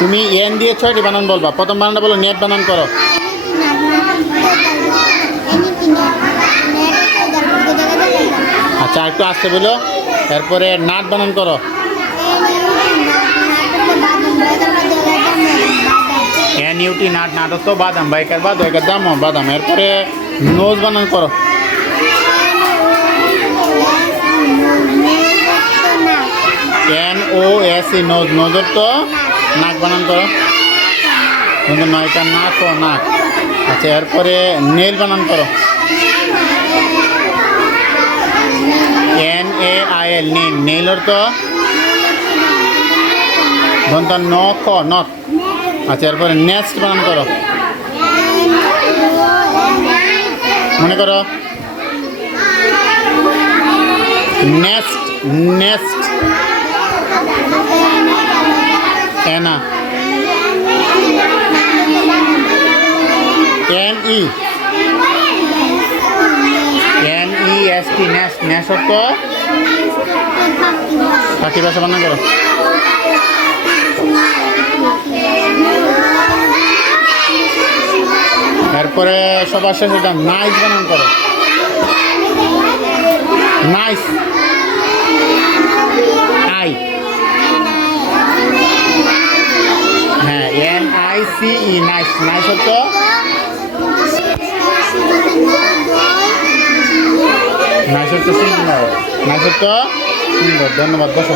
তুমি এন দিয়ে ছয়টি বানান বলবা। প্রথম বানানটা বলো, নেট বানান করো। আচ্ছা একটু আসতে বলো। এরপরে নাট বানান করো। এন ইউটি নাট নাট তো বাদাম। বাইকার বাদ দাম, বাদাম। এরপরে নোজ বানান করো। ও এস ই নোজ নোজের তো। নাক বানান করো কিন্তু নয়টা নাক ও নাক আচ্ছা এরপরে নেল বানান করো। এন এ আই এল, নীল। নীলর তো দন্ত ন ক নক আচ্ছা এরপরে নেক্সট বানান করো। মনে করো। Next next. এনা N E N E S T Nash ন্যাশর তো পাখি ভাষা বানান করো তারপরে সবার শেষে নাইস বানান করো। Nice C E nice nice হতো নাইস হতো সুন্দর নাইস হতো সুন্দর ধন্যবাদ বসো